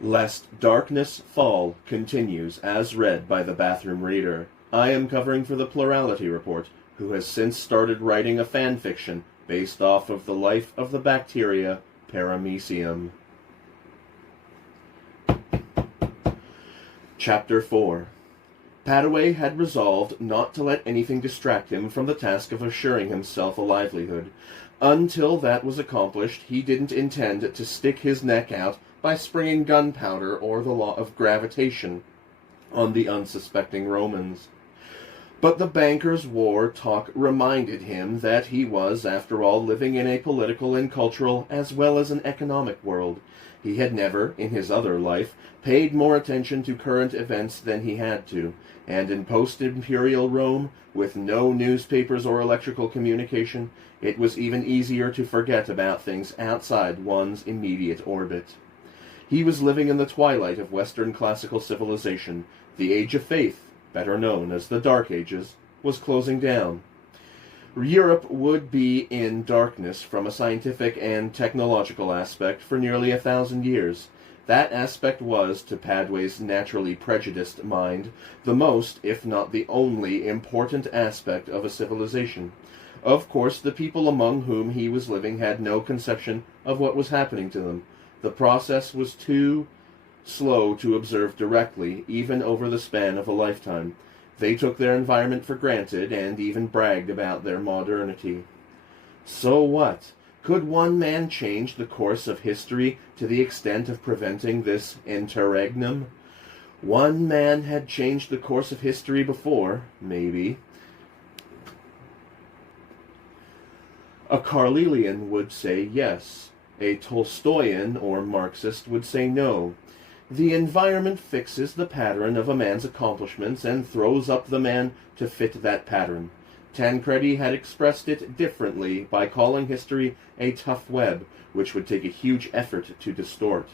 Lest Darkness Fall continues as read by the bathroom reader. I am covering for the Plurality Report, who has since started writing a fan fiction based off of the life of the bacteria Paramecium. Chapter 4. Padaway had resolved not to let anything distract him from the task of assuring himself a livelihood. Until that was accomplished, he didn't intend to stick his neck out by springing gunpowder or the law of gravitation on the unsuspecting Romans. But the banker's war talk reminded him that he was, after all, living in a political and cultural as well as an economic world. He had never, in his other life, paid more attention to current events than he had to, and in post-imperial Rome, with no newspapers or electrical communication, it was even easier to forget about things outside one's immediate orbit. He was living in the twilight of Western classical civilization. The Age of Faith, better known as the Dark Ages, was closing down. Europe would be in darkness from a scientific and technological aspect for nearly 1,000 years. That aspect was, to Padway's naturally prejudiced mind, the most, if not the only, important aspect of a civilization. Of course, the people among whom he was living had no conception of what was happening to them. The process was too slow to observe directly, even over the span of a lifetime. They took their environment for granted and even bragged about their modernity. So what? Could one man change the course of history to the extent of preventing this interregnum? One man had changed the course of history before, maybe. A Carlylean would say yes. A Tolstoyan or Marxist would say no. The environment fixes the pattern of a man's accomplishments and throws up the man to fit that pattern. Tancredi had expressed it differently by calling history a tough web, which would take a huge effort to distort.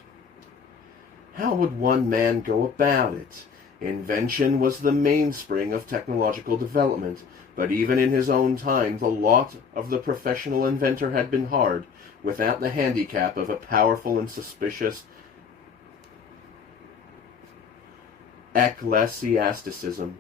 How would one man go about it? Invention was the mainspring of technological development, but even in his own time the lot of the professional inventor had been hard, without the handicap of a powerful and suspicious ecclesiasticism.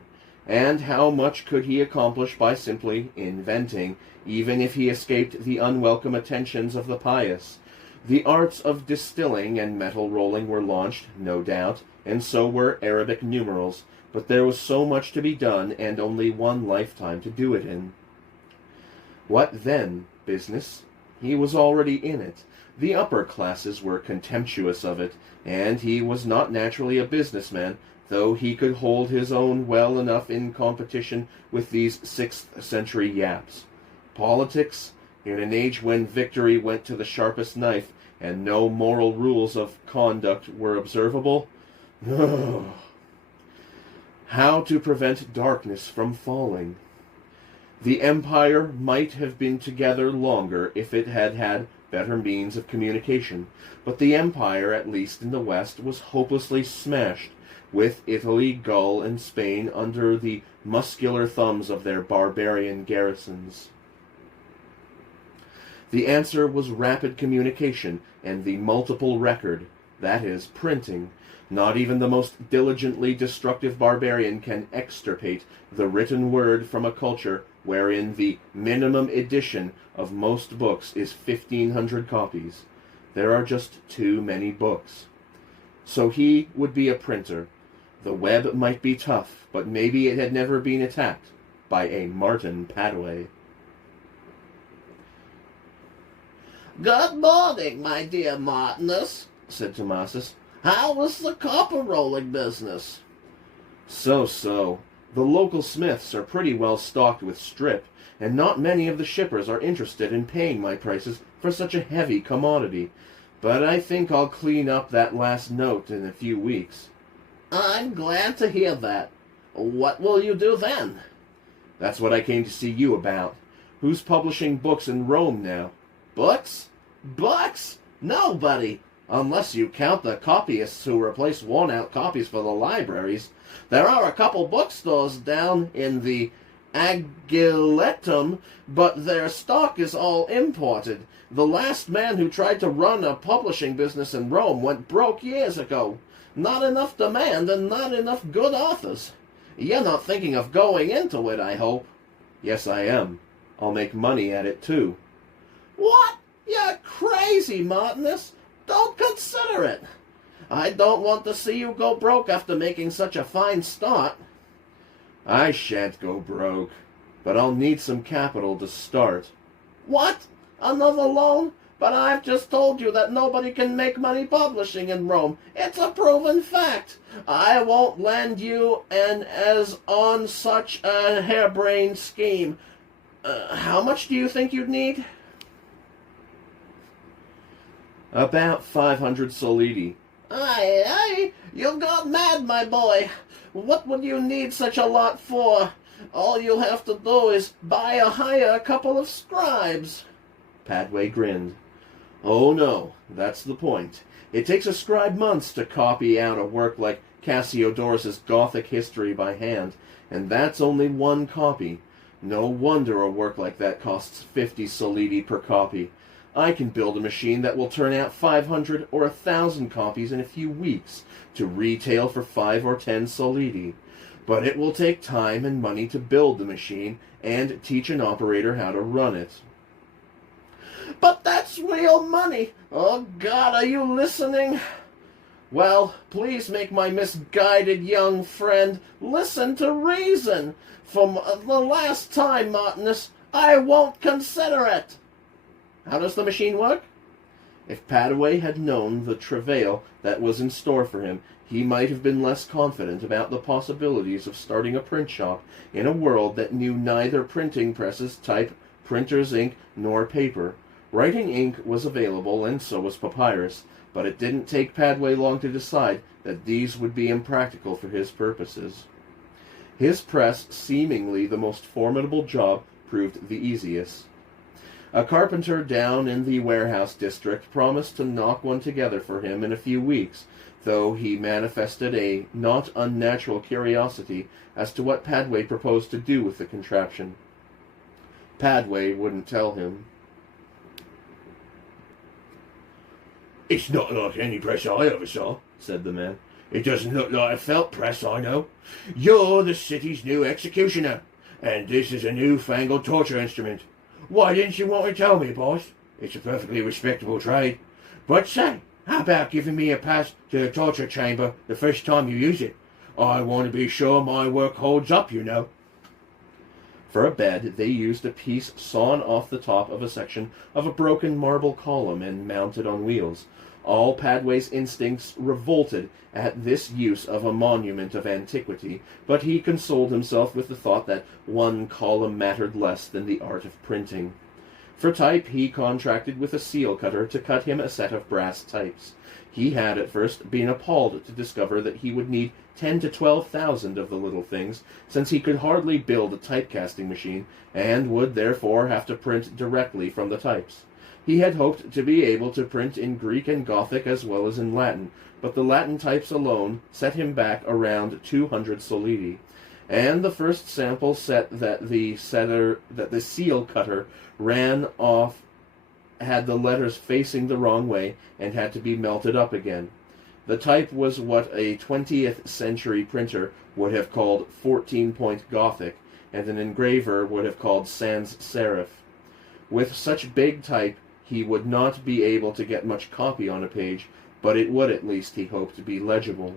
And how much could he accomplish by simply inventing, even if he escaped the unwelcome attentions of the pious? The arts of distilling and metal rolling were launched, no doubt, and so were Arabic numerals, but there was so much to be done and only one lifetime to do it in. What then? Business? He was already in it. The upper classes were contemptuous of it, and he was not naturally a businessman, though he could hold his own well enough in competition with these 6th century yaps. Politics, in an age when victory went to the sharpest knife and no moral rules of conduct were observable? How to prevent darkness from falling? The empire might have been together longer if it had had better means of communication, but the empire, at least in the West, was hopelessly smashed, with Italy, Gaul, and Spain under the muscular thumbs of their barbarian garrisons. The answer was rapid communication and the multiple record, that is, printing. Not even the most diligently destructive barbarian can extirpate the written word from a culture wherein the minimum edition of most books is 1,500 copies. There are just too many books. So he would be a printer. The web might be tough, but maybe it had never been attacked by a Martin Padway. "Good morning, my dear Martinus," said Tomasis. "How was the copper rolling business?" So. The local smiths are pretty well stocked with strip, and not many of the shippers are interested in paying my prices for such a heavy commodity. But I think I'll clean up that last note in a few weeks. "I'm glad to hear that. What will you do then?" That's what I came to see you about. Who's publishing books in Rome now? Books? Books? Nobody, unless you count the copyists who replace worn-out copies for the libraries. There are a couple bookstores down in the Agiletum, but their stock is all imported. The last man who tried to run a publishing business in Rome went broke years ago. Not enough demand and not enough good authors. You're not thinking of going into it, I hope. Yes, I am. I'll make money at it, too. What? You're crazy, Martinus. Don't consider it. I don't want to see you go broke after making such a fine start. I shan't go broke, but I'll need some capital to start. What? Another loan? But I've just told you that nobody can make money publishing in Rome. It's a proven fact. I won't lend you as on such a harebrained scheme. How much do you think you'd need? About 500 solidi. Aye, you've got mad, my boy. What would you need such a lot for? All you have to do is hire a couple of scribes. Padway grinned. Oh no, that's the point. It takes a scribe months to copy out a work like Cassiodorus's Gothic history by hand, and that's only one copy. No wonder a work like that costs 50 solidi per copy. I can build a machine that will turn out 500 or 1,000 copies in a few weeks to retail for 5 or 10 solidi. But it will take time and money to build the machine and teach an operator how to run it. But that's real money. Oh, God, are you listening? Well, please make my misguided young friend listen to reason. From the last time, Martinus, I won't consider it. How does the machine work? If Padway had known the travail that was in store for him, he might have been less confident about the possibilities of starting a print shop in a world that knew neither printing presses, type, printer's ink, nor paper. Writing ink was available, and so was papyrus, but it didn't take Padway long to decide that these would be impractical for his purposes. His press, seemingly the most formidable job, proved the easiest. A carpenter down in the warehouse district promised to knock one together for him in a few weeks, though he manifested a not unnatural curiosity as to what Padway proposed to do with the contraption. Padway wouldn't tell him. "It's not like any press I ever saw," said the man. "It doesn't look like a felt press, I know. You're the city's new executioner, and this is a new-fangled torture instrument. Why didn't you want to tell me, boss? It's a perfectly respectable trade. But say, how about giving me a pass to the torture chamber the first time you use it? I want to be sure my work holds up, you know." For a bed, they used a piece sawn off the top of a section of a broken marble column and mounted on wheels. All Padway's instincts revolted at this use of a monument of antiquity, but he consoled himself with the thought that one column mattered less than the art of printing. For type, he contracted with a seal cutter to cut him a set of brass types. He had at first been appalled to discover that he would need 10 to 12,000 of the little things, since he could hardly build a typecasting machine, and would therefore have to print directly from the types. He had hoped to be able to print in Greek and Gothic as well as in Latin, but the Latin types alone set him back around 200 solidi, and the first sample set that the seal cutter ran off had the letters facing the wrong way and had to be melted up again. The type was what a 20th century printer would have called 14-point Gothic, and an engraver would have called sans serif. With such big type, he would not be able to get much copy on a page, but it would at least, he hoped, be legible.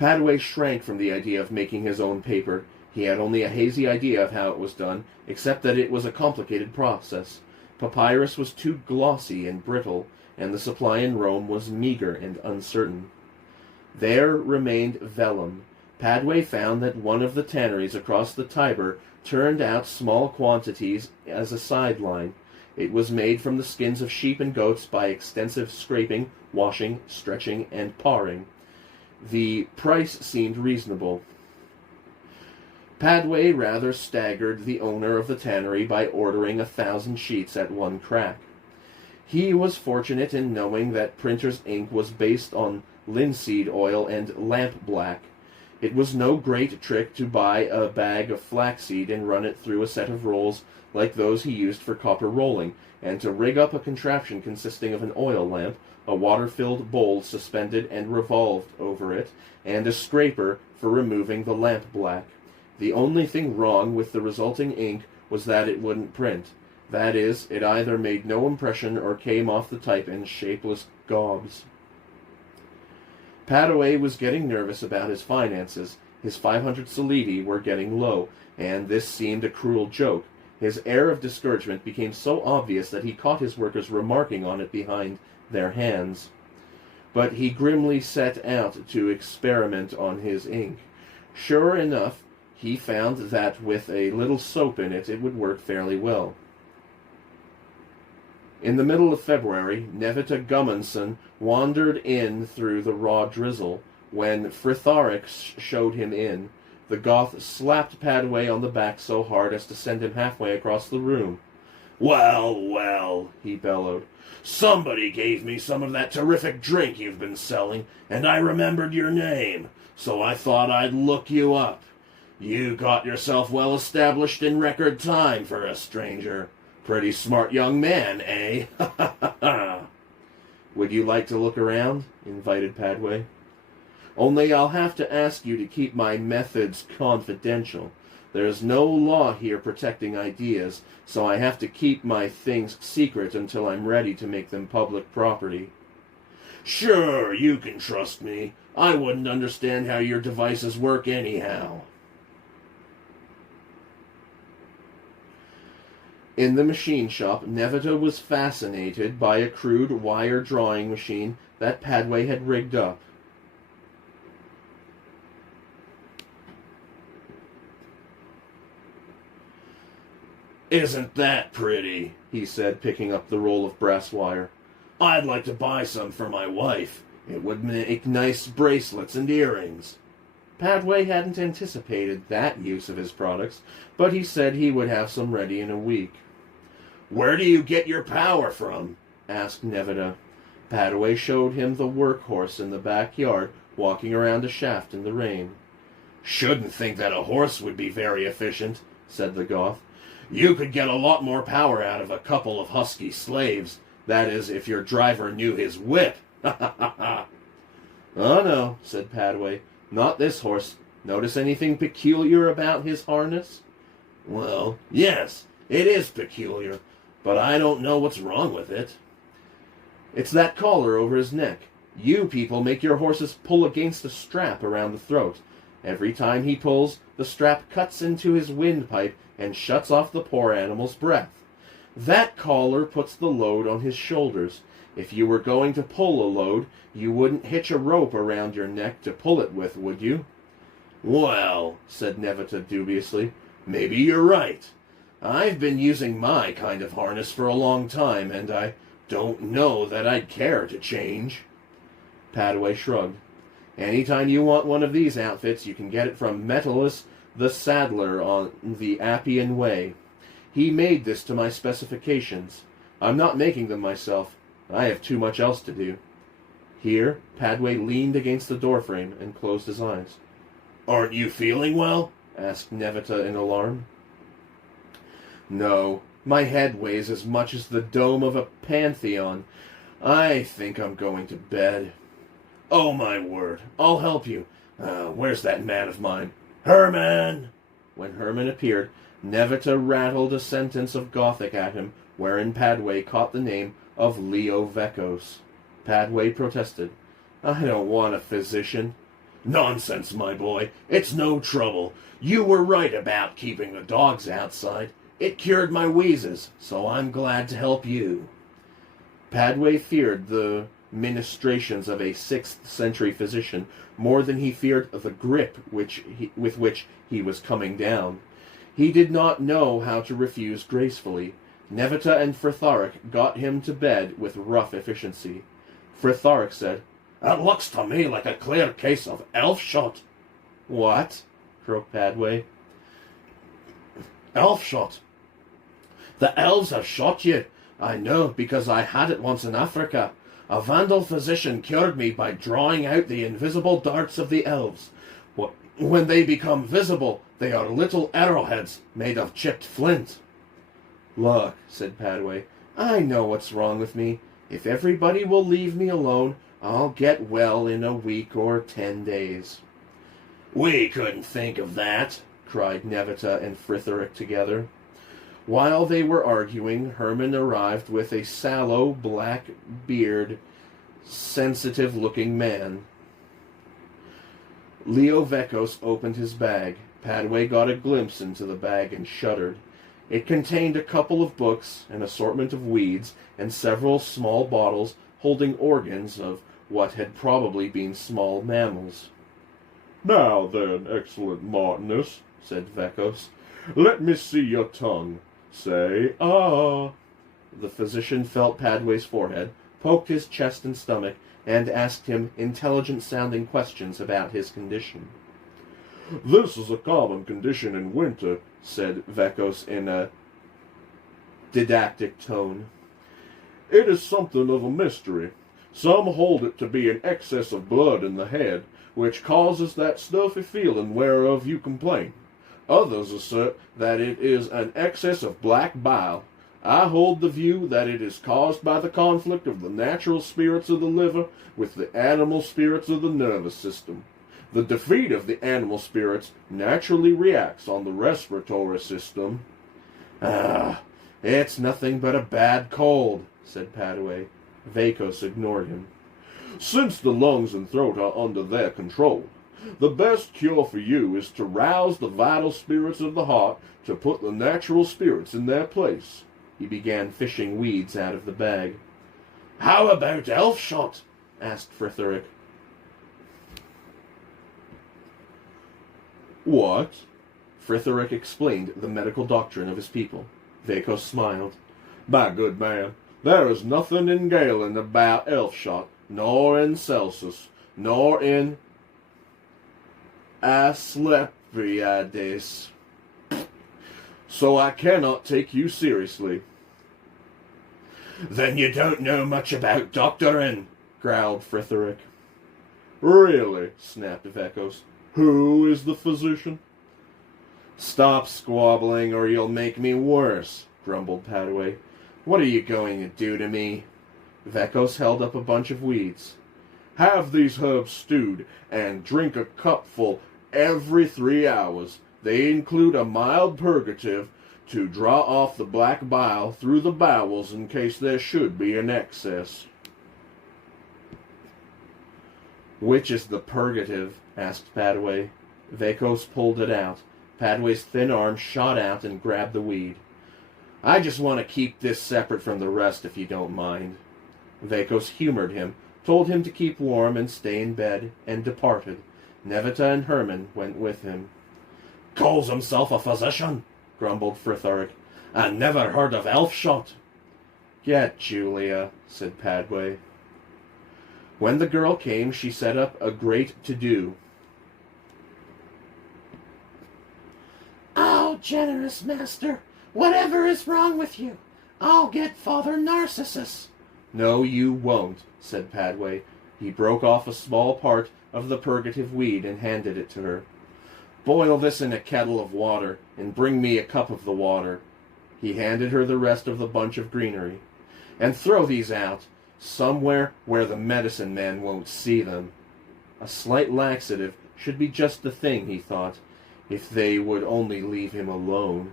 Padway shrank from the idea of making his own paper. He had only a hazy idea of how it was done, except that it was a complicated process. Papyrus was too glossy and brittle, and the supply in Rome was meager and uncertain. There remained vellum. Padway found that one of the tanneries across the Tiber turned out small quantities as a sideline. It was made from the skins of sheep and goats by extensive scraping, washing, stretching, and paring. The price seemed reasonable. Padway rather staggered the owner of the tannery by ordering 1,000 sheets at one crack. He was fortunate in knowing that printer's ink was based on linseed oil and lamp black. It was no great trick to buy a bag of flaxseed and run it through a set of rolls like those he used for copper rolling, and to rig up a contraption consisting of an oil lamp, a water-filled bowl suspended and revolved over it, and a scraper for removing the lamp black. The only thing wrong with the resulting ink was that it wouldn't print. That is, it either made no impression or came off the type in shapeless gobs. Padaway was getting nervous about his finances. His 500 solidi were getting low, and this seemed a cruel joke. His air of discouragement became so obvious that he caught his workers remarking on it behind their hands. But he grimly set out to experiment on his ink. Sure enough, he found that with a little soap in it, it would work fairly well. In the middle of February, Nevita Gummonson wandered in through the raw drizzle. When Frithorix showed him in, the Goth slapped Padaway on the back so hard as to send him halfway across the room. "Well, well," he bellowed. "Somebody gave me some of that terrific drink you've been selling, and I remembered your name, so I thought I'd look you up. You got yourself well established in record time for a stranger. Pretty smart young man, eh? Ha ha ha ha." "Would you like to look around?" invited Padaway. "Only I'll have to ask you to keep my methods confidential. There's no law here protecting ideas, so I have to keep my things secret until I'm ready to make them public property." "Sure, you can trust me. I wouldn't understand how your devices work anyhow." In the machine shop, Nevita was fascinated by a crude wire drawing machine that Padaway had rigged up. "Isn't that pretty?" he said, picking up the roll of brass wire. "I'd like to buy some for my wife. It would make nice bracelets and earrings." Padaway hadn't anticipated that use of his products, but he said he would have some ready in a week. "Where do you get your power from?" asked Nevita. Padaway showed him the workhorse in the backyard, walking around a shaft in the rain. "Shouldn't think that a horse would be very efficient," said the Goth. "You could get a lot more power out of a couple of husky slaves. That is, if your driver knew his whip. Ha ha ha ha." "Oh no," said Padaway. "Not this horse. Notice anything peculiar about his harness?" "Well, yes, it is peculiar, but I don't know what's wrong with it." "It's that collar over his neck. You people make your horses pull against a strap around the throat. Every time he pulls, the strap cuts into his windpipe and shuts off the poor animal's breath. That collar puts the load on his shoulders. If you were going to pull a load, you wouldn't hitch a rope around your neck to pull it with, would you?" "Well," said Nevita dubiously, "maybe you're right. I've been using my kind of harness for a long time, and I don't know that I'd care to change." Padaway shrugged. "Anytime you want one of these outfits, you can get it from Metellus the saddler on the Appian Way. He made this to my specifications. I'm not making them myself. I have too much else to do." Here, Padaway leaned against the doorframe and closed his eyes. "Aren't you feeling well?" asked Nevita in alarm. "No, my head weighs as much as the dome of a pantheon. I think I'm going to bed." "Oh, my word. I'll help you. Where's that man of mine? Herman!" When Herman appeared, Nevita rattled a sentence of Gothic at him, wherein Padaway caught the name of Leo Vecos. Padaway protested. "I don't want a physician." "Nonsense, my boy. It's no trouble. You were right about keeping the dogs outside. It cured my wheezes, so I'm glad to help you." Padaway feared the ministrations of a 6th-century physician more than he feared the grip with which he was coming down. He did not know how to refuse gracefully. Nevita and Frithorix got him to bed with rough efficiency. Frithorix said, "That looks to me like a clear case of elf shot." "What?" croaked Padaway. "Elf shot. The elves have shot you. I know, because I had it once in Africa. A Vandal physician cured me by drawing out the invisible darts of the elves. When they become visible, they are little arrowheads made of chipped flint. Look, said Padway, I know what's wrong with me. If everybody will leave me alone, I'll get well in a week or 10 days. We couldn't think of that, cried Nevita and Fritheric together. While they were arguing, Herman arrived with a sallow, black-bearded, sensitive-looking man. Leo Vekos opened his bag. Padway got a glimpse into the bag and shuddered. It contained a couple of books, an assortment of weeds, and several small bottles holding organs of what had probably been small mammals. Now then, excellent Martinus, said Vekos, let me see your tongue. Say, ah. The physician felt Padway's forehead, poked his chest and stomach, and asked him intelligent-sounding questions about his condition. This is a common condition in winter, said Vekos in a didactic tone. It is something of a mystery. Some hold it to be an excess of blood in the head, which causes that stuffy feeling whereof you complain. Others assert that it is an excess of black bile. I hold the view that it is caused by the conflict of the natural spirits of the liver with the animal spirits of the nervous system. The defeat of the animal spirits naturally reacts on the respiratory system. It's nothing but a bad cold, said Padway. Vekos ignored him. Since the lungs and throat are under their control, the best cure for you is to rouse the vital spirits of the heart to put the natural spirits in their place. He began fishing weeds out of the bag. How about elf shot? asked Fritheric. What? Fritheric explained the medical doctrine of his people. Vekos smiled. My good man, there is nothing in Galen about elf shot, nor in Celsus, nor in Asclepiades. So I cannot take you seriously. Then you don't know much about doctoring, growled Fritheric. Really? Snapped Vekos. Who is the physician? Stop squabbling or you'll make me worse, grumbled Padway. What are you going to do to me? Vekos held up a bunch of weeds. Have these herbs stewed and drink a cupful every 3 hours. They include a mild purgative to draw off the black bile through the bowels in case there should be an excess. Which is the purgative? Asked Padway. Vekos pulled it out. Padway's thin arm shot out and grabbed the weed. I just want to keep this separate from the rest, if you don't mind. Vekos humored him, told him to keep warm and stay in bed, and departed. Nevita and Herman went with him. Calls himself a physician, grumbled Fritheric. I never heard of elf shot. Get Julia, said Padway. When the girl came, she set up a great to-do. Oh, generous master, whatever is wrong with you? I'll get Father Narcissus. No, you won't, said Padway. He broke off a small part of the purgative weed and handed it to her. Boil this in a kettle of water, and bring me a cup of the water. He handed her the rest of the bunch of greenery. And throw these out, somewhere where the medicine man won't see them. A slight laxative should be just the thing, he thought, if they would only leave him alone.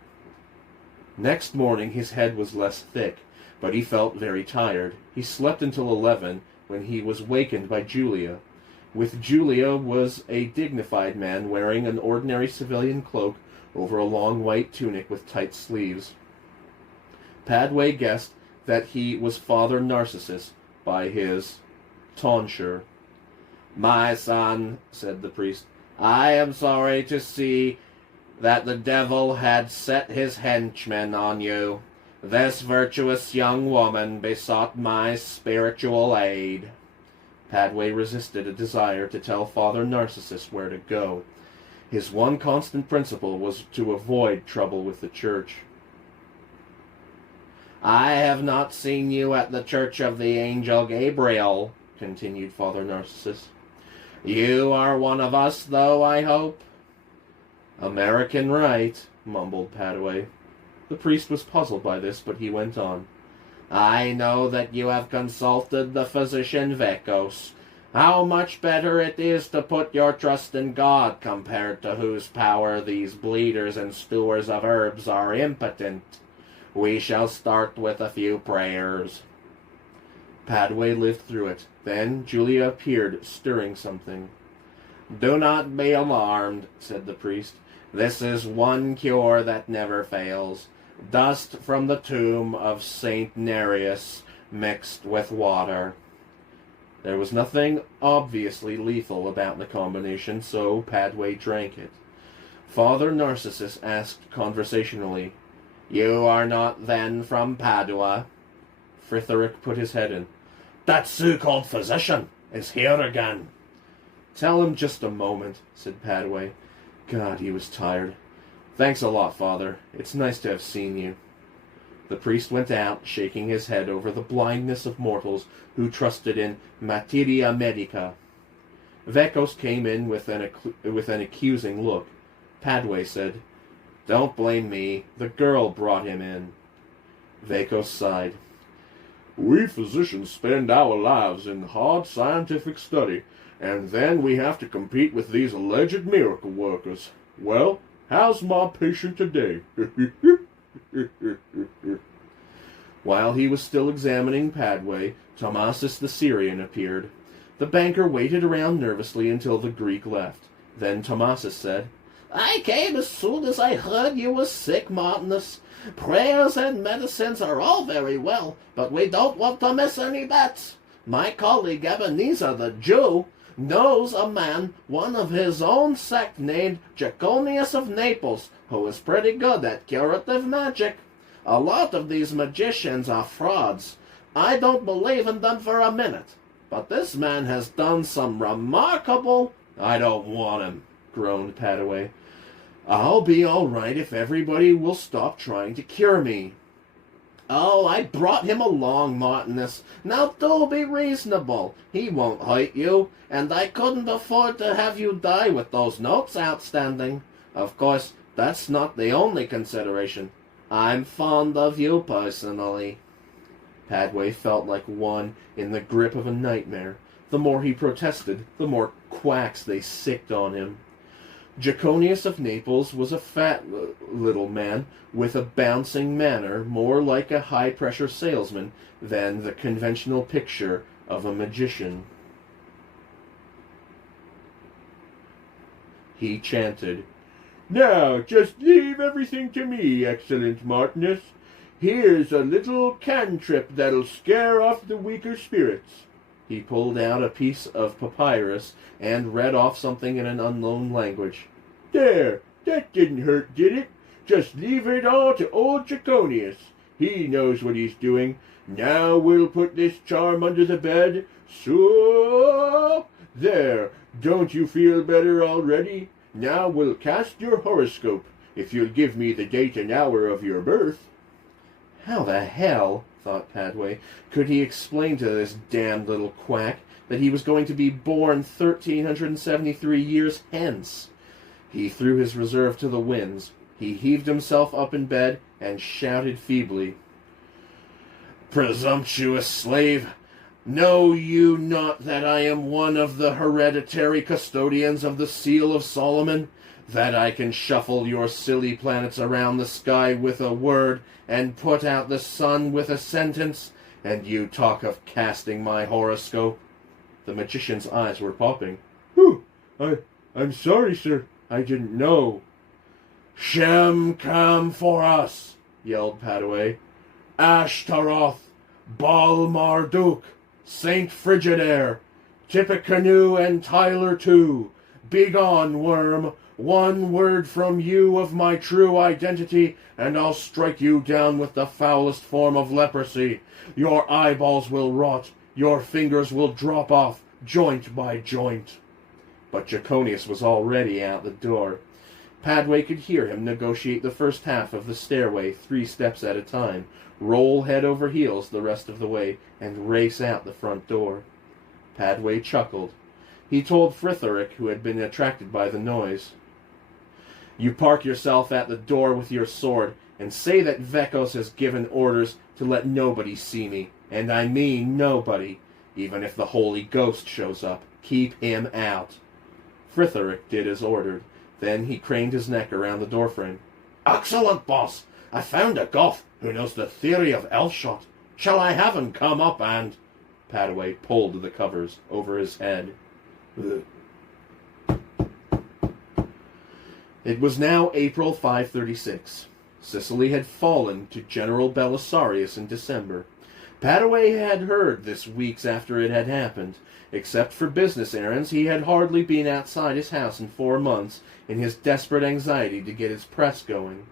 Next morning his head was less thick, but he felt very tired. He slept until 11, when he was wakened by Julia. With Julia was a dignified man wearing an ordinary civilian cloak over a long white tunic with tight sleeves. Padway guessed that he was Father Narcissus by his tonsure. My son, said the priest, I am sorry to see that the devil had set his henchmen on you. This virtuous young woman besought my spiritual aid. Padway resisted a desire to tell Father Narcissus where to go. His one constant principle was to avoid trouble with the church. I have not seen you at the church of the angel Gabriel, continued Father Narcissus. You are one of us, though, I hope? "American right," mumbled Padway. The priest was puzzled by this, but he went on. "I know that you have consulted the physician Vekos. How much better it is to put your trust in God, compared to whose power these bleeders and stewers of herbs are impotent. We shall start with a few prayers." Padway lived through it. Then Julia appeared, stirring something. "Do not be alarmed," said the priest. "This is one cure that never fails. Dust from the tomb of Saint Nereus mixed with water." There was nothing obviously lethal about the combination, so Padway drank it. Father Narcissus asked conversationally, "You are not then from Padua?" Fritheric put his head in. "That so-called physician is here again." "Tell him just a moment," said Padway. God, he was tired. "Thanks a lot, Father. It's nice to have seen you." The priest went out, shaking his head over the blindness of mortals who trusted in materia medica. Vekos came in with an accusing look. Padway said, "Don't blame me. The girl brought him in." Vekos sighed. We physicians spend our lives in hard scientific study, and then we have to compete with these alleged miracle workers. Well, how's my patient today?" While he was still examining Padway, Tomasis the Syrian appeared. The banker waited around nervously until the Greek left. Then Tomasis said, "I came as soon as I heard you were sick, Martinus. Prayers and medicines are all very well, but we don't want to miss any bets. My colleague Ebenezer the Jew knows a man, one of his own sect, named Jaconius of Naples, who is pretty good at curative magic. A lot of these magicians are frauds. I don't believe in them for a minute. But this man has done some remarkable—" "I don't want him," groaned Padway. "I'll be all right if everybody will stop trying to cure me." "Oh, I brought him along, Martinus. Now do be reasonable. He won't hurt you, and I couldn't afford to have you die with those notes outstanding. Of course, that's not the only consideration. I'm fond of you personally." Padway felt like one in the grip of a nightmare. The more he protested, the more quacks they sicked on him. Jaconius of Naples was a fat little man with a bouncing manner, more like a high-pressure salesman than the conventional picture of a magician. He chanted, "Now, just leave everything to me, excellent Martinus. Here's a little cantrip that'll scare off the weaker spirits." He pulled out a piece of papyrus and read off something in an unknown language. "There, that didn't hurt, did it? Just leave it all to old Jaconius. He knows what he's doing. Now we'll put this charm under the bed. So, there, don't you feel better already? Now we'll cast your horoscope, if you'll give me the date and hour of your birth." How the hell, thought Padway, could he explain to this damned little quack that he was going to be born 1,373 years hence? He threw his reserve to the winds. He heaved himself up in bed and shouted feebly, "Presumptuous slave! Know you not that I am one of the hereditary custodians of the Seal of Solomon? That I can shuffle your silly planets around the sky with a word and put out the sun with a sentence? And you talk of casting my horoscope?" The magician's eyes were popping. "Whew! I'm sorry, sir. I didn't know." "Shem come for us," yelled Padway. "Ashtaroth, Baal Marduk, Saint Frigidaire, Tippecanoe and Tyler too. Begone, worm. One word from you of my true identity, and I'll strike you down with the foulest form of leprosy. Your eyeballs will rot, your fingers will drop off, joint by joint." But Jaconius was already out the door. Padway could hear him negotiate the first half of the stairway 3 steps at a time, roll head over heels the rest of the way, and race out the front door. Padway chuckled. He told Fritheric, who had been attracted by the noise, You park yourself at the door with your sword, and say that Vekos has given orders to let nobody see me. And I mean nobody. Even if the Holy Ghost shows up, keep him out." Fritheric did as ordered. Then he craned his neck around the doorframe. "Excellent, boss. I found a Goth who knows the theory of elf-shot. Shall I have him come up and—" Padway pulled the covers over his head. It was now April 536. Sicily had fallen to General Belisarius in December. Padway had heard this weeks after it had happened. Except for business errands, he had hardly been outside his house in 4 months in his desperate anxiety to get his press going.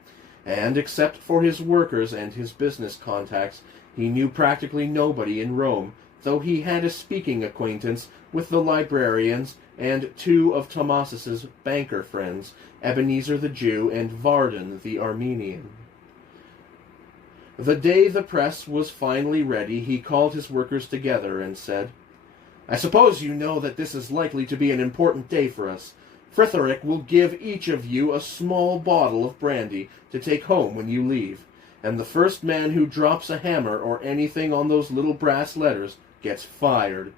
And except for his workers and his business contacts, he knew practically nobody in Rome, though he had a speaking acquaintance with the librarians and 2 of Tomasus's banker friends, Ebenezer the Jew and Varden the Armenian. The day the press was finally ready, he called his workers together and said, "I suppose you know that this is likely to be an important day for us. Fritheric will give each of you a small bottle of brandy to take home when you leave, and the first man who drops a hammer or anything on those little brass letters gets fired.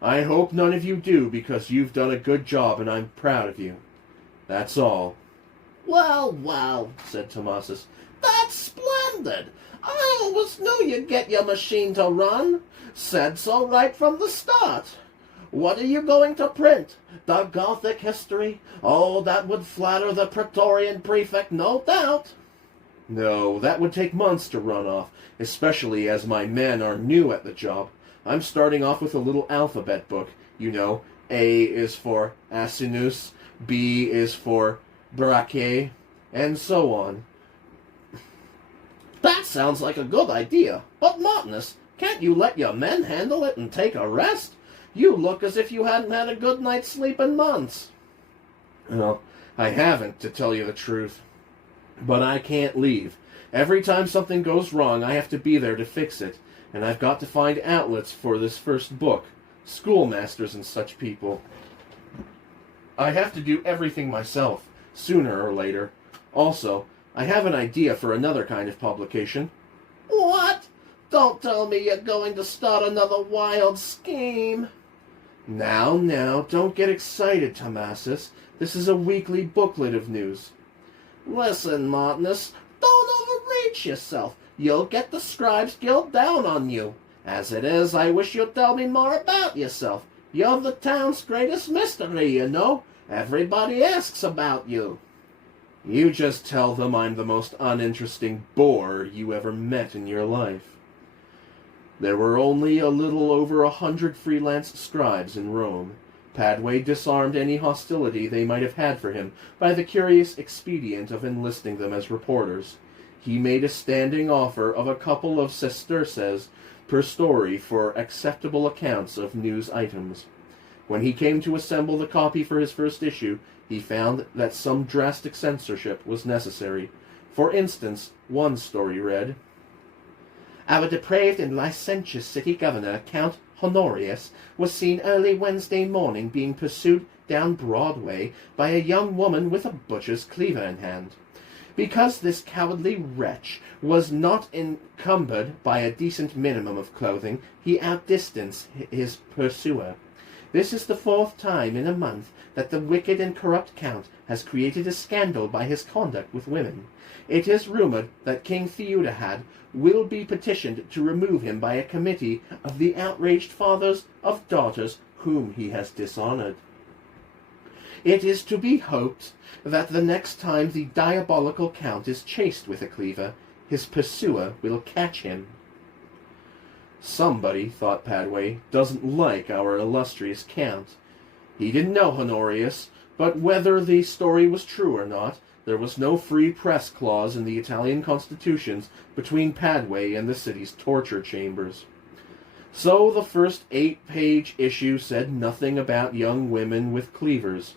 I hope none of you do, because you've done a good job and I'm proud of you. That's all." "Well, well," said Tomasus. "That's splendid. I always knew you'd get your machine to run. Said so right from the start. What are you going to print? The Gothic history? Oh, that would flatter the Praetorian prefect, no doubt." "No, that would take months to run off, especially as my men are new at the job. I'm starting off with a little alphabet book. You know, A is for Asinus, B is for Braque, and so on." "That sounds like a good idea. But, Montanus, can't you let your men handle it and take a rest? You look as if you hadn't had a good night's sleep in months." "Well, I haven't, to tell you the truth. But I can't leave. Every time something goes wrong, I have to be there to fix it. And I've got to find outlets for this first book. Schoolmasters and such people. I have to do everything myself, sooner or later. Also, I have an idea for another kind of publication." "What? Don't tell me you're going to start another wild scheme." Now, don't get excited, Tomasus. This is a weekly booklet of news. "Listen, Montanus, don't overreach yourself. You'll get the Scribes Guild down on you. As it is, I wish you'd tell me more about yourself. You're the town's greatest mystery, you know. Everybody asks about you." You just tell them I'm the most uninteresting bore you ever met in your life. There were only a little over 100 freelance scribes in Rome. Padway disarmed any hostility they might have had for him by the curious expedient of enlisting them as reporters. He made a standing offer of a couple of sesterces per story for acceptable accounts of news items. When he came to assemble the copy for his first issue, he found that some drastic censorship was necessary. For instance, one story read, "Our depraved and licentious city governor, Count Honorius, was seen early Wednesday morning being pursued down Broadway by a young woman with a butcher's cleaver in hand. Because this cowardly wretch was not encumbered by a decent minimum of clothing, he outdistanced his pursuer. This is the 4th time in a month that the wicked and corrupt Count has created a scandal by his conduct with women. It is rumored that King Theudahad will be petitioned to remove him by a committee of the outraged fathers of daughters whom he has dishonored. It is to be hoped that the next time the diabolical Count is chased with a cleaver, his pursuer will catch him." Somebody, thought Padway, doesn't like our illustrious Count. He didn't know Honorius, but whether the story was true or not, there was no free press clause in the Italian constitutions between Padway and the city's torture chambers. So the first 8-page issue said nothing about young women with cleavers.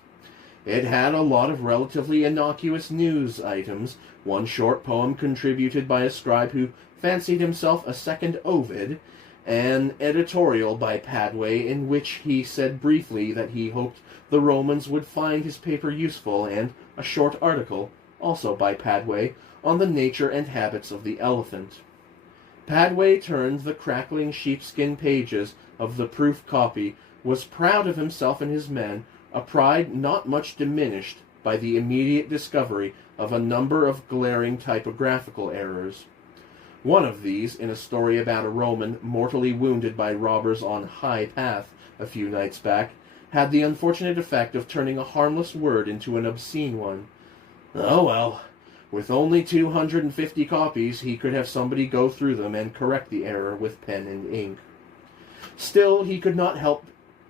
It had a lot of relatively innocuous news items, one short poem contributed by a scribe who fancied himself a second Ovid, an editorial by Padway in which he said briefly that he hoped the Romans would find his paper useful, and a short article, also by Padway, on the nature and habits of the elephant. Padway turned the crackling sheepskin pages of the proof copy, was proud of himself and his men, a pride not much diminished by the immediate discovery of a number of glaring typographical errors. One of these, in a story about a Roman mortally wounded by robbers on High Path a few nights back, had the unfortunate effect of turning a harmless word into an obscene one. Oh well, with only 250 copies, he could have somebody go through them and correct the error with pen and ink. Still, he could not help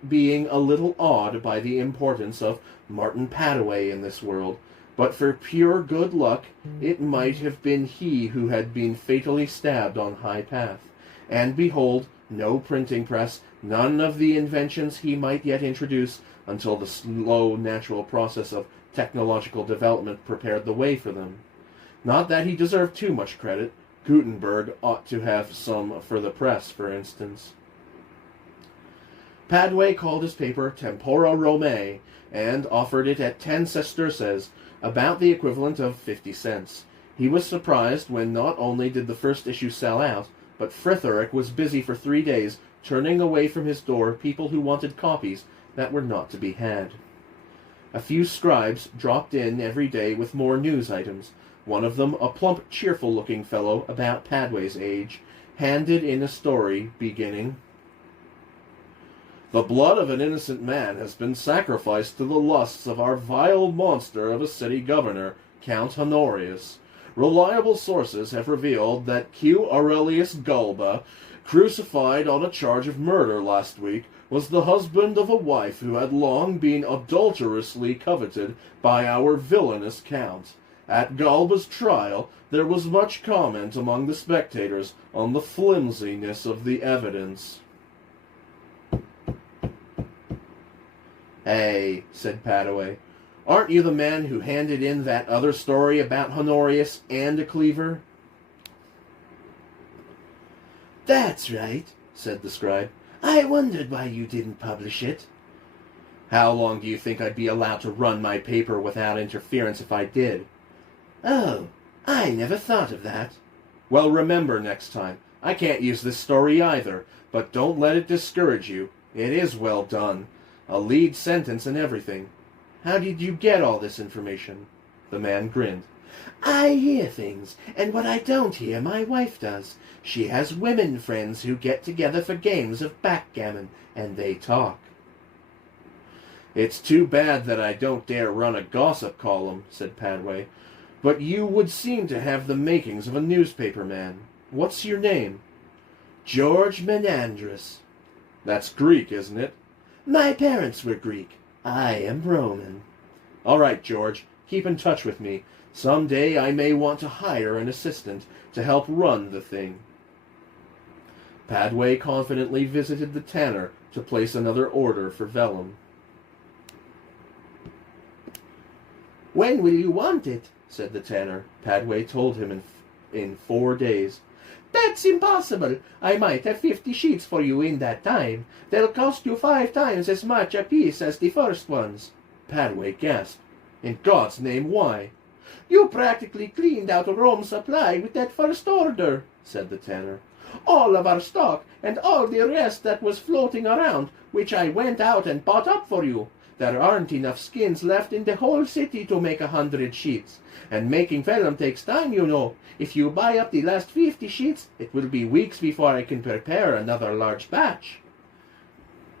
being a little awed by the importance of Martin Padway in this world, but for pure good luck, it might have been he who had been fatally stabbed on High Path. And behold, no printing press, none of the inventions he might yet introduce until the slow natural process of technological development prepared the way for them. Not that he deserved too much credit. Gutenberg ought to have some for the press, for instance. Padway called his paper Tempora Romae, and offered it at 10 sesterces, about the equivalent of 50 cents. He was surprised when not only did the first issue sell out, but Fritheric was busy for 3 days, turning away from his door people who wanted copies that were not to be had. A few scribes dropped in every day with more news items. One of them, a plump, cheerful-looking fellow about Padway's age, handed in a story beginning, "The blood of an innocent man has been sacrificed to the lusts of our vile monster of a city governor, Count Honorius. Reliable sources have revealed that Q. Aurelius Galba, crucified on a charge of murder last week, was the husband of a wife who had long been adulterously coveted by our villainous Count. At Galba's trial, there was much comment among the spectators on the flimsiness of the evidence." "Hey," said Padway, "aren't you the man who handed in that other story about Honorius and a cleaver?" "That's right," said the scribe. "I wondered why you didn't publish it." "How long do you think I'd be allowed to run my paper without interference if I did?" "Oh, I never thought of that." "Well, remember next time. I can't use this story either, but don't let it discourage you. It is well done. A lead sentence and everything. How did you get all this information?" The man grinned. "I hear things, and what I don't hear my wife does. She has women friends who get together for games of backgammon, and they talk." "It's too bad that I don't dare run a gossip column," said Padway. "But you would seem to have the makings of a newspaper man. What's your name?" "George Menandrus." "That's Greek, isn't it?" "My parents were Greek. I am Roman." "All right, George. Keep in touch with me. Some day I may want to hire an assistant to help run the thing." Padway confidently visited the tanner to place another order for vellum. "When will you want it?" said the tanner. Padway told him in 4 days. "That's impossible. I might have 50 sheets for you in that time. They'll cost you 5 times as much apiece as the first ones." Padway gasped. "In God's name, why?" "You practically cleaned out Rome's supply with that first order," said the tanner. "All of our stock, and all the rest that was floating around, which I went out and bought up for you. There aren't enough skins left in the whole city to make 100 sheets. And making vellum takes time, you know. If you buy up the last 50 sheets, it will be weeks before I can prepare another large batch."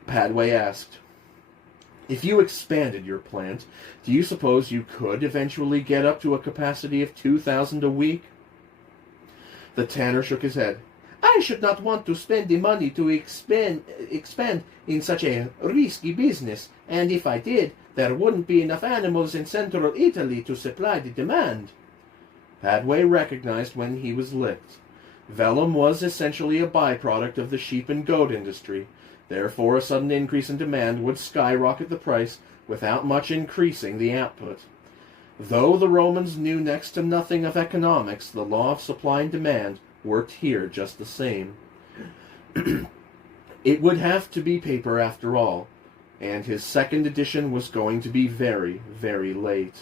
Padway asked, "If you expanded your plant, do you suppose you could eventually get up to a capacity of 2,000 a week?" The tanner shook his head. "I should not want to spend the money to expand in such a risky business, and if I did, there wouldn't be enough animals in central Italy to supply the demand." Padway recognized when he was licked. Vellum was essentially a byproduct of the sheep and goat industry. Therefore, a sudden increase in demand would skyrocket the price without much increasing the output. Though the Romans knew next to nothing of economics, the law of supply and demand worked here just the same. It would have to be paper after all, and his second edition was going to be very, very late.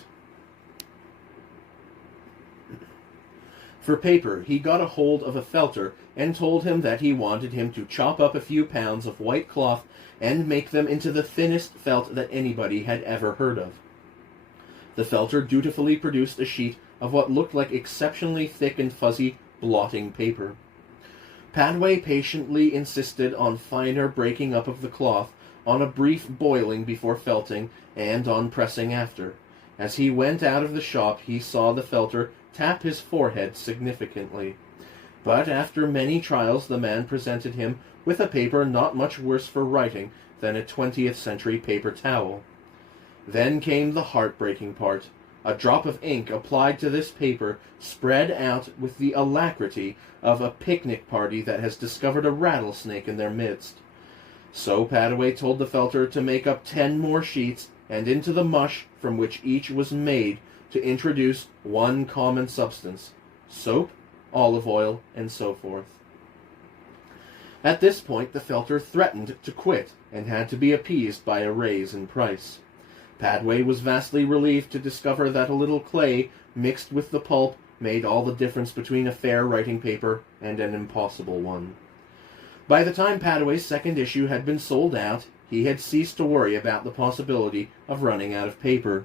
For paper, he got a hold of a felter and told him that he wanted him to chop up a few pounds of white cloth and make them into the thinnest felt that anybody had ever heard of. The felter dutifully produced a sheet of what looked like exceptionally thick and fuzzy blotting paper. Padway patiently insisted on finer breaking up of the cloth, on a brief boiling before felting, and on pressing after. As he went out of the shop, he saw the felter tap his forehead significantly. But after many trials, the man presented him with a paper not much worse for writing than a 20th century paper towel. Then came the heartbreaking part. A drop of ink applied to this paper spread out with the alacrity of a picnic party that has discovered a rattlesnake in their midst. So Padway told the felter to make up 10 more sheets, and into the mush from which each was made to introduce one common substance: soap, olive oil, and so forth. At this point, the felter threatened to quit, and had to be appeased by a raise in price. Padway was vastly relieved to discover that a little clay mixed with the pulp made all the difference between a fair writing paper and an impossible one. By the time Padway's second issue had been sold out, he had ceased to worry about the possibility of running out of paper.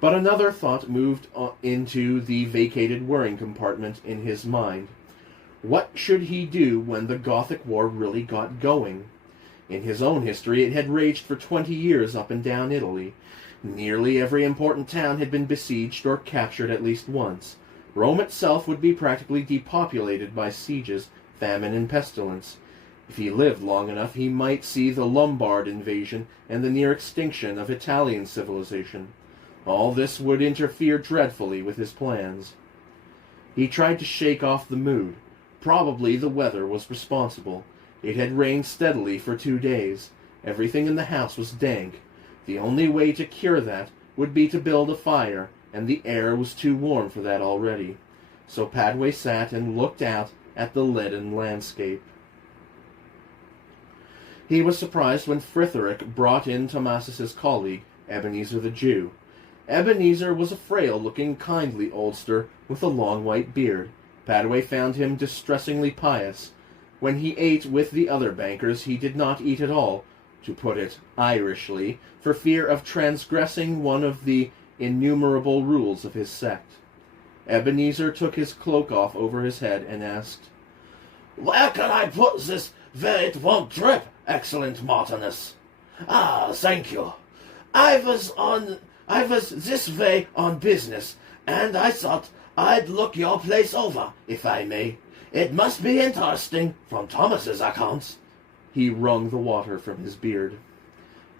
But another thought moved into the vacated worrying compartment in his mind. What should he do when the Gothic War really got going? In his own history, it had raged for 20 years up and down Italy. Nearly every important town had been besieged or captured at least once. Rome itself would be practically depopulated by sieges, famine, and pestilence. If he lived long enough, he might see the Lombard invasion and the near extinction of Italian civilization. All this would interfere dreadfully with his plans. He tried to shake off the mood. Probably the weather was responsible. It had rained steadily for 2 days. Everything in the house was dank. The only way to cure that would be to build a fire, and the air was too warm for that already. So Padway sat and looked out at the leaden landscape. He was surprised when Fritheric brought in Thomas's colleague, Ebenezer the Jew. Ebenezer was a frail-looking, kindly oldster with a long white beard. Padway found him distressingly pious. When he ate with the other bankers, he did not eat at all, to put it Irishly, for fear of transgressing one of the innumerable rules of his sect. Ebenezer took his cloak off over his head and asked, "Where can I put this where it won't drip, excellent Martinus?" "Ah, thank you. I was this way on business, and I thought I'd look your place over, if I may. It must be interesting, from Thomas's accounts." He wrung the water from his beard.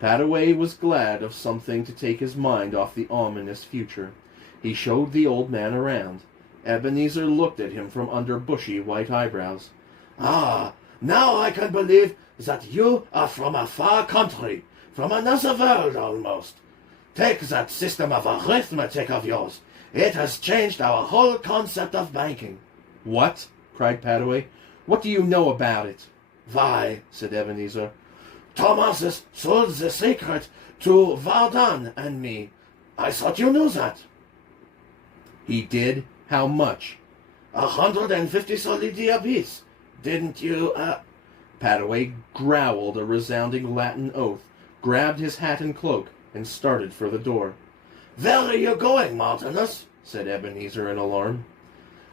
Padway was glad of something to take his mind off the ominous future. He showed the old man around. Ebenezer looked at him from under bushy white eyebrows. "Ah, now I can believe that you are from a far country, from another world almost. Take that system of arithmetic of yours. It has changed our whole concept of banking." "What?" cried Padway. "What do you know about it?" "Why," said Ebenezer, "Thomas sold the secret to Vardan and me. I thought you knew that." "He did? How much?" 150 solidi apiece. Didn't you, Padway growled a resounding Latin oath, grabbed his hat and cloak, and started for the door. "Where are you going, Martinus?" said Ebenezer in alarm.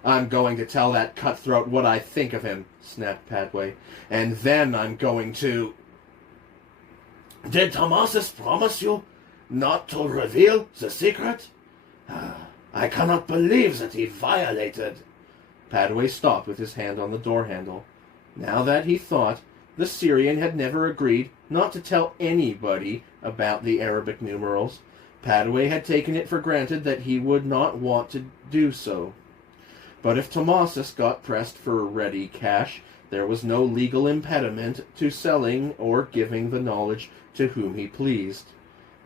"I'm going to tell that cutthroat what I think of him," snapped Padway. "And then I'm going to—" "Did Thomas promise you not to reveal the secret? I cannot believe that he violated—" Padway stopped with his hand on the door handle. Now that he thought, the Syrian had never agreed not to tell anybody about the Arabic numerals. Padway had taken it for granted that he would not want to do so. But if Thomasus got pressed for ready cash, there was no legal impediment to selling or giving the knowledge to whom he pleased.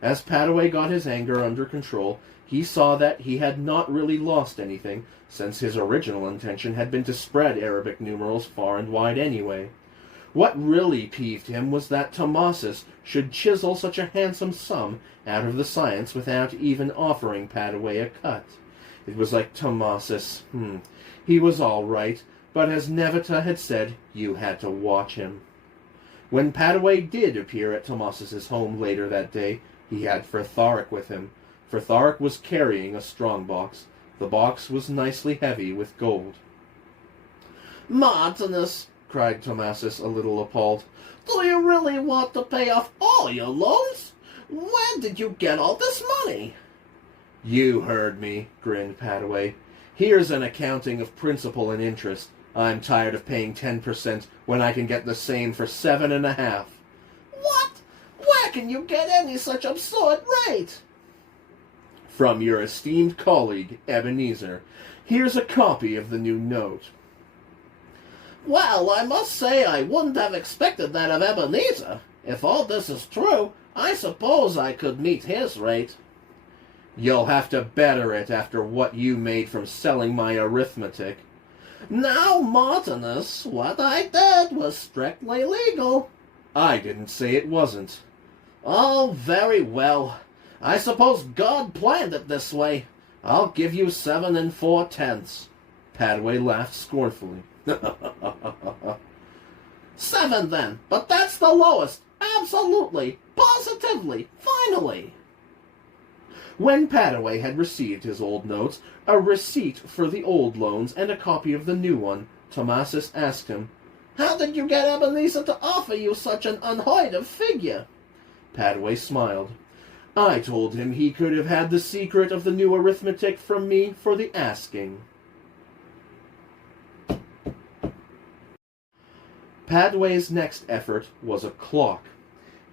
As Padway got his anger under control, He saw that he had not really lost anything, since his original intention had been to spread Arabic numerals far and wide anyway. What really peeved him was that Tomasis should chisel such a handsome sum out of the science without even offering Padaway a cut. It was like Tomasis. He was all right, but as Nevita had said, you had to watch him. When Padaway did appear at Tomasis's home later that day, he had Furtharic with him. Furtharic was carrying a strong box. The box was nicely heavy with gold. Martinus, cried Tomasis, a little appalled, do you really want to pay off all your loans? Where did you get all this money? You heard me, grinned Padaway. Here's an accounting of principal and interest. I'm tired of paying 10% when I can get the same for 7.5. What? Where can you get any such absurd rate? From your esteemed colleague, Ebenezer. Here's a copy of the new note. Well, I must say I wouldn't have expected that of Ebenezer. If all this is true, I suppose I could meet his rate. You'll have to better it after what you made from selling my arithmetic. Now, Martinus, what I did was strictly legal. I didn't say it wasn't. Oh, very well. I suppose God planned it this way. I'll give you 7 4/10. Padaway laughed scornfully. 7 then, but that's the lowest. Absolutely, positively, finally. When Padaway had received his old notes, a receipt for the old loans, and a copy of the new one, Tomasis asked him, How did you get Ebenezer to offer you such an unheard of figure? Padaway smiled. I told him he could have had the secret of the new arithmetic from me for the asking. Padaway's next effort was a clock.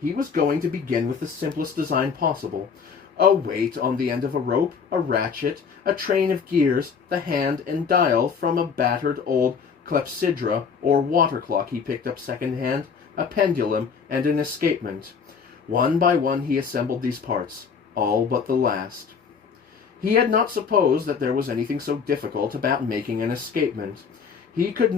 He was going to begin with the simplest design possible. A weight on the end of a rope, a ratchet, a train of gears, the hand and dial from a battered old clepsydra or water clock he picked up second-hand, a pendulum, and an escapement. One by one he assembled these parts, all but the last. He had not supposed that there was anything so difficult about making an escapement. He could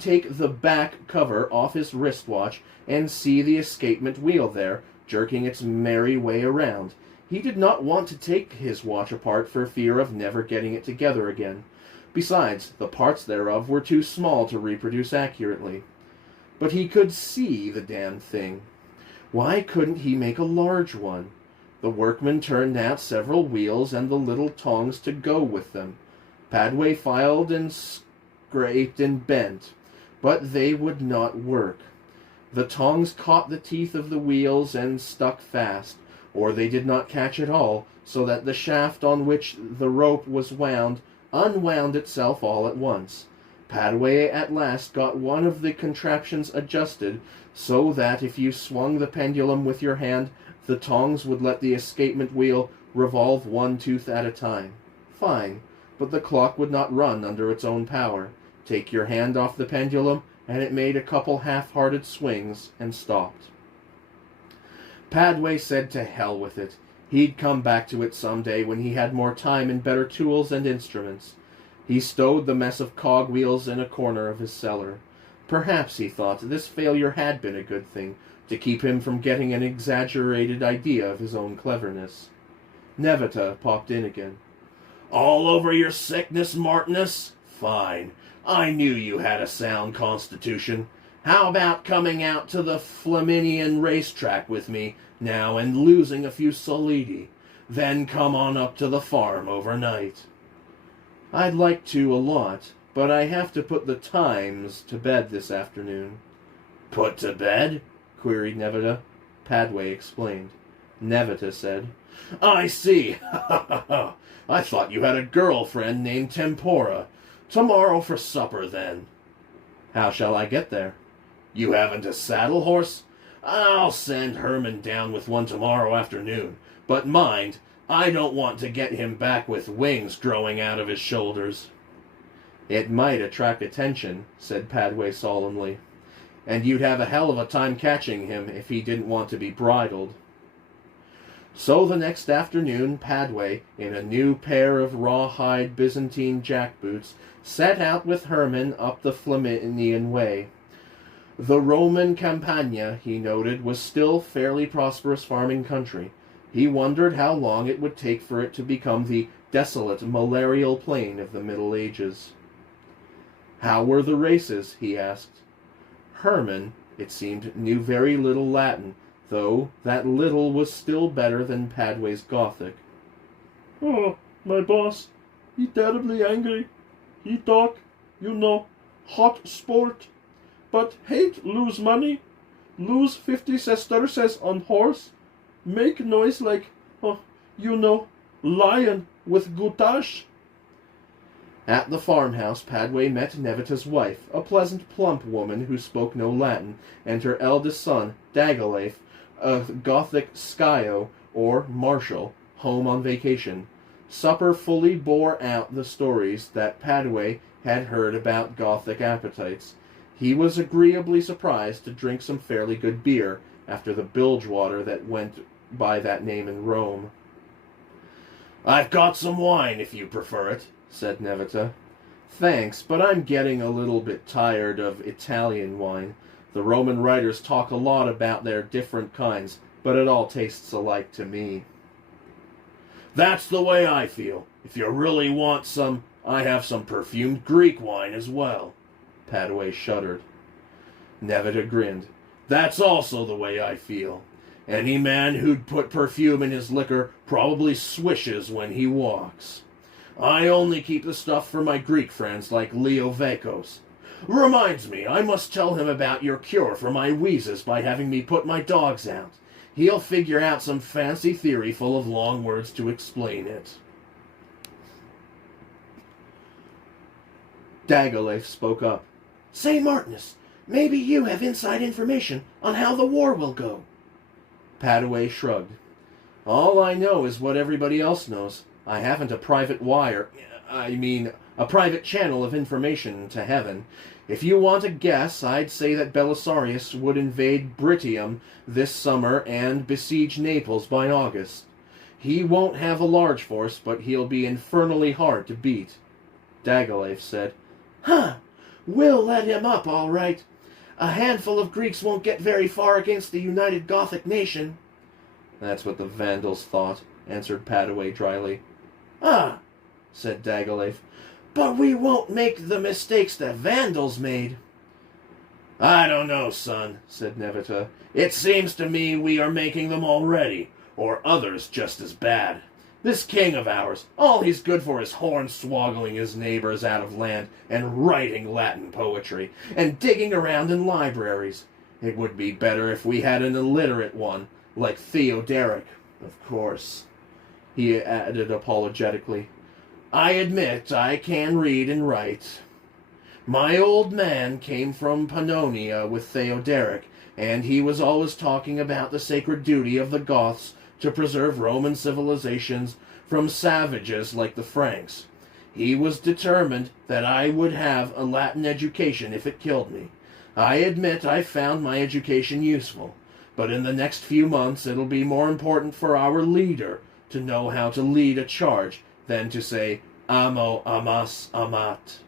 take the back cover off his wristwatch and see the escapement wheel there, jerking its merry way around. He did not want to take his watch apart for fear of never getting it together again. Besides, the parts thereof were too small to reproduce accurately. But he could see the damned thing. Why couldn't he make a large one? The workman turned out several wheels and the little tongs to go with them. Padaway filed and scraped and bent, but they would not work. The tongs caught the teeth of the wheels and stuck fast, or they did not catch at all, so that the shaft on which the rope was wound unwound itself all at once. Padaway at last got one of the contraptions adjusted, so that if you swung the pendulum with your hand, the tongs would let the escapement wheel revolve one tooth at a time. Fine, but the clock would not run under its own power. Take your hand off the pendulum, and it made a couple half-hearted swings and stopped. Padaway said to hell with it. He'd come back to it some day when he had more time and better tools and instruments. He stowed the mess of cogwheels in a corner of his cellar. Perhaps, he thought, this failure had been a good thing, to keep him from getting an exaggerated idea of his own cleverness. Nevita popped in again. All over your sickness, Martinus? Fine. I knew you had a sound constitution. How about coming out to the Flaminian racetrack with me now and losing a few solidi? Then come on up to the farm overnight. I'd like to a lot, but I have to put the Times to bed this afternoon. Put to bed? Queried Nevita. Padaway explained. Nevita said, I see. I thought you had a girlfriend named Tempora. Tomorrow for supper, then. How shall I get there? You haven't a saddle horse? I'll send Herman down with one tomorrow afternoon. But mind, I don't want to get him back with wings growing out of his shoulders. It might attract attention, said Padaway solemnly. And you'd have a hell of a time catching him if he didn't want to be bridled. So the next afternoon, Padway, in a new pair of rawhide Byzantine jackboots, set out with Herman up the Flaminian Way. The Roman Campagna, he noted, was still fairly prosperous farming country. He wondered how long it would take for it to become the desolate, malarial plain of the Middle Ages. How were the races? He asked. Herman, it seemed, knew very little Latin, though that little was still better than Padway's Gothic. Oh, my boss, he terribly angry. He talk, hot sport. But hate lose money. Lose 50 sesterces on horse. Make noise like, lion with goutage. At the farmhouse, Padway met Nevita's wife, a pleasant, plump woman who spoke no Latin, and her eldest son, Dagolaith, a Gothic Skyo, or Marshal, home on vacation. Supper fully bore out the stories that Padway had heard about Gothic appetites. He was agreeably surprised to drink some fairly good beer after the bilge water that went by that name in Rome. "I've got some wine if you prefer it," said Nevita. Thanks, but I'm getting a little bit tired of Italian wine. The Roman writers talk a lot about their different kinds, but it all tastes alike to me. "That's the way I feel. If you really want some, I have some perfumed Greek wine as well." Padway shuddered. Nevita grinned. "That's also the way I feel. Any man who'd put perfume in his liquor probably swishes when he walks. I only keep the stuff for my Greek friends like Leo Vekos. Reminds me, I must tell him about your cure for my wheezes by having me put my dogs out. He'll figure out some fancy theory full of long words to explain it." Dagolaith spoke up. Say, Martinus, maybe you have inside information on how the war will go. Padway shrugged. All I know is what everybody else knows. I haven't a private a private channel of information to heaven. If you want a guess, I'd say that Belisarius would invade Bruttium this summer and besiege Naples by August. He won't have a large force, but he'll be infernally hard to beat. Dagolaith said, Huh, we'll let him up, all right. A handful of Greeks won't get very far against the united Gothic nation. That's what the Vandals thought, answered Padway dryly. Ah, said Dagolaith, but we won't make the mistakes the Vandals made. "I don't know, son," said Nevita. "It seems to me we are making them already, or others just as bad. This king of ours, all he's good for is hornswoggling his neighbors out of land and writing Latin poetry and digging around in libraries. It would be better if we had an illiterate one, like Theoderic, of course," he added apologetically. "I admit I can read and write. My old man came from Pannonia with Theoderic, and he was always talking about the sacred duty of the Goths to preserve Roman civilizations from savages like the Franks. He was determined that I would have a Latin education if it killed me. I admit I found my education useful, but in the next few months it'll be more important for our leader to know how to lead a charge than to say, amo, amas, amat."